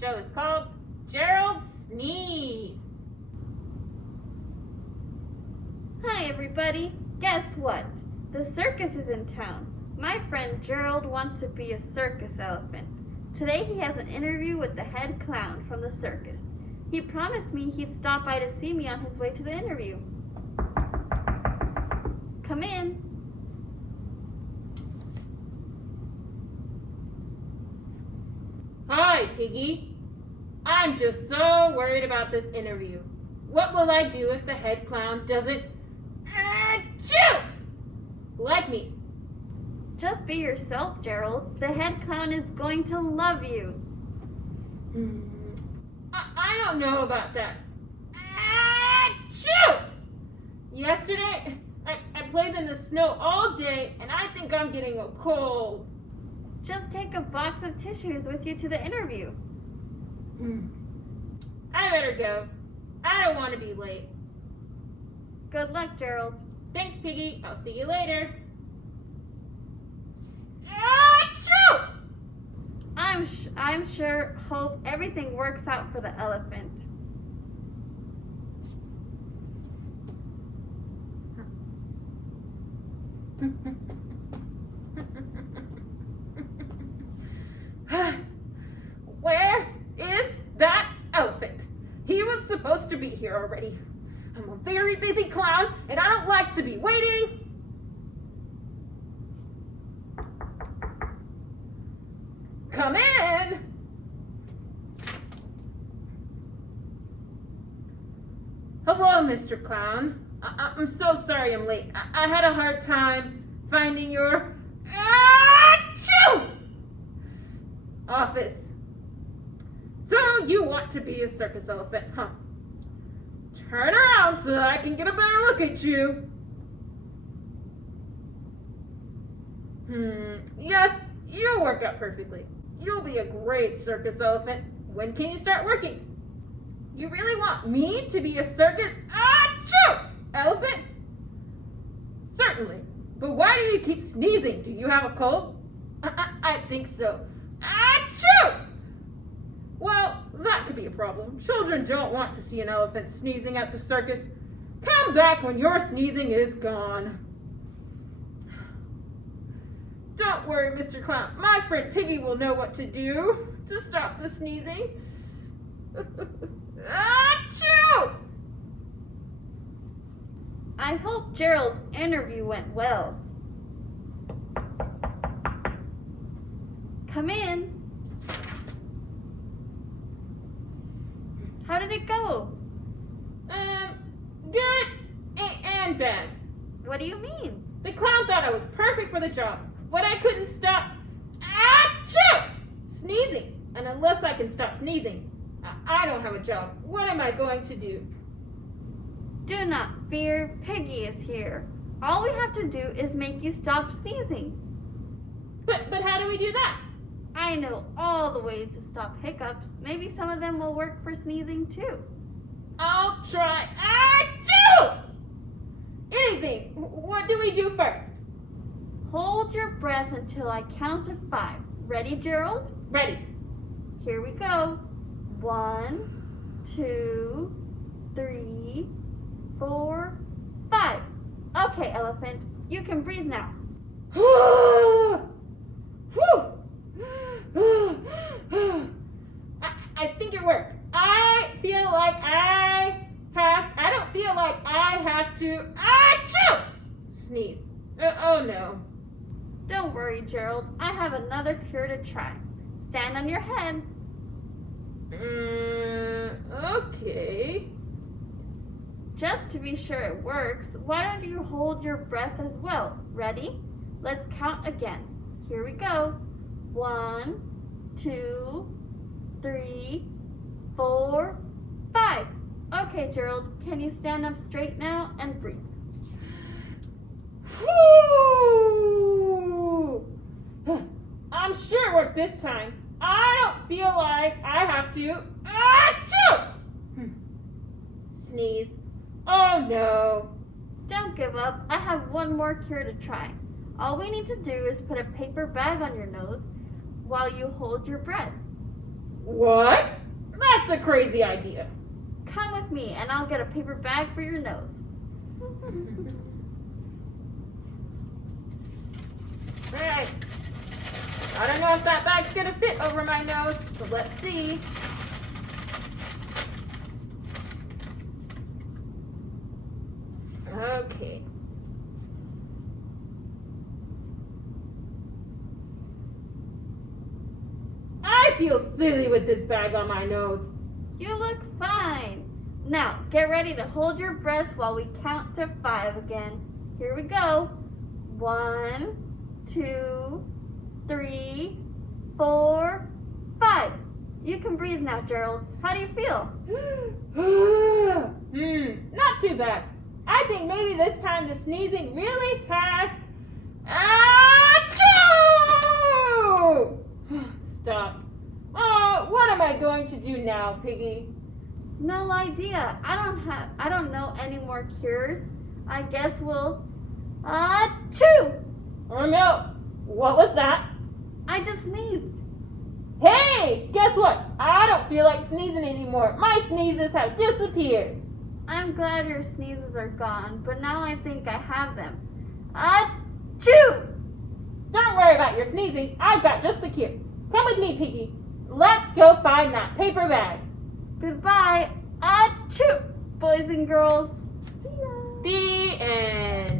show is called Gerald Sneeze. Hi everybody, guess what? The circus is in town. My friend Gerald wants to be a circus elephant. Today he has an interview with the head clown from the circus. He promised me he'd stop by to see me on his way to the interview. Come in. Hi, Piggy. I'm just so worried about this interview. What will I do if the head clown doesn't like me? Just be yourself, Gerald. The head clown is going to love you. I don't know about that. Yesterday, I played in the snow all day, and I think I'm getting a cold. Just take a box of tissues with you to the interview. I better go. I don't want to be late. Good luck, Gerald. Thanks, Piggy. I'll see you later. Hope everything works out for the elephant. Where is that elephant? He was supposed to be here already. I'm a very busy clown, and I don't like to be waiting. Come in. Hello, Mr. Clown. I'm so sorry I'm late. I had a hard time finding your office. So you want to be a circus elephant, huh? Turn around so I can get a better look at you. Yes, you work out perfectly. You'll be a great circus elephant. When can you start working? You really want me to be a circus elephant? Certainly. But why do you keep sneezing? Do you have a cold? I think so. Well, that could be a problem. Children don't want to see an elephant sneezing at the circus. Come back when your sneezing is gone. Don't worry, Mr. Clown. My friend Piggy will know what to do to stop the sneezing. I hope Gerald's interview went well. Come in. How did it go? Good and bad. What do you mean? The clown thought I was perfect for the job, but I couldn't stop sneezing. And unless I can stop sneezing, I don't have a job. What am I going to do? Do not fear, Piggy is here. All we have to do is make you stop sneezing. But how do we do that? I know all the ways to stop hiccups. Maybe some of them will work for sneezing too. I'll try. Anything. What do we do first? Hold your breath until I count to 5. Ready, Gerald? Ready. Here we go. 1, 2, 3, 4, 5. Okay, elephant, you can breathe now. I think it worked. I don't feel like I have to sneeze. Oh no. Don't worry, Gerald. I have another cure to try. Stand on your head. Okay. Just to be sure it works, why don't you hold your breath as well? Ready? Let's count again. Here we go. 1, 2, 3, 4, 5. Okay, Gerald, can you stand up straight now and breathe? I'm sure it worked this time. I don't feel like I have to sneeze. Oh no. Don't give up. I have one more cure to try. All we need to do is put a paper bag on your nose while you hold your breath. What? That's a crazy idea. Come with me and I'll get a paper bag for your nose. Alright. I don't know if that bag's gonna fit over my nose, but let's see. Okay. I feel silly with this bag on my nose. You look fine. Now, get ready to hold your breath while we count to 5 again. Here we go. 1, 2, 3, 4, 5. You can breathe now, Gerald. How do you feel? Not too bad. I think maybe this time the sneezing really has... Achoo! Stop. Oh, what am I going to do now, Piggy? No idea. I don't know any more cures. I guess we'll achoo! Oh no, what was that? I just sneezed. Hey, guess what? I don't feel like sneezing anymore. My sneezes have disappeared. I'm glad your sneezes are gone, but now I think I have them. Achoo! Don't worry about your sneezing. I've got just the cure. Come with me, Piggy. Let's go find that paper bag. Goodbye. Achoo! Boys and girls. See ya. The end.